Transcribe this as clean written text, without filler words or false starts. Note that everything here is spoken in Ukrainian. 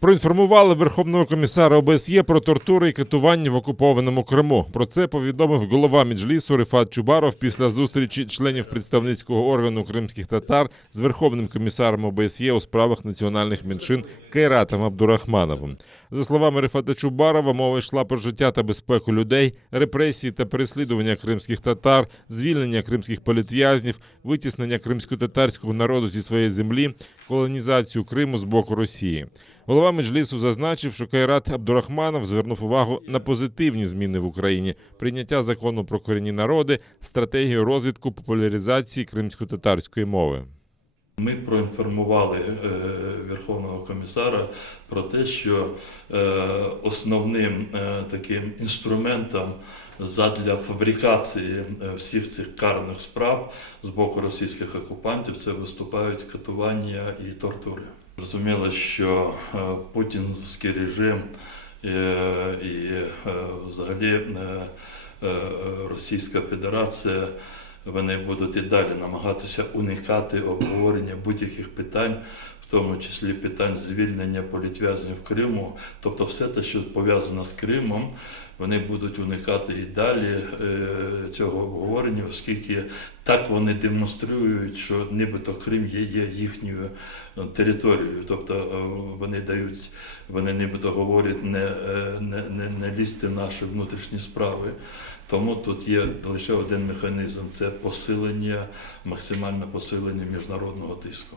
Проінформували Верховного комісара ОБСЄ про тортури і катування в окупованому Криму. Про це повідомив голова Меджлісу Рифат Чубаров після зустрічі членів представницького органу кримських татар з Верховним комісаром ОБСЄ у справах національних меншин Кайратом Абдурахмановим. За словами Рифата Чубарова, мова йшла про життя та безпеку людей, репресії та переслідування кримських татар, звільнення кримських політв'язнів, витіснення кримсько-татарського народу зі своєї землі, колонізацію Криму з боку Росії. Голова Меджлісу зазначив, що Кайрат Абдурахманов звернув увагу на позитивні зміни в Україні, прийняття закону про корінні народи, стратегію розвитку популяризації кримсько-татарської мови. Ми проінформували Верховного комісара про те, що основним таким інструментом задля фабрикації всіх цих карних справ з боку російських окупантів це виступають катування і тортури. Зрозуміло, що путінський режим і взагалі Російська Федерація вони будуть і далі намагатися уникати обговорення будь-яких питань, в тому числі питань звільнення політв'язнів Криму. Тобто все те, що пов'язано з Кримом, вони будуть уникати і далі цього обговорення, оскільки так вони демонструють, що нібито Крим є їхньою територією. Тобто вони нібито говорять не лізьте в наші внутрішні справи. Тому тут є лише один механізм – це посилення, максимальне посилення міжнародного тиску.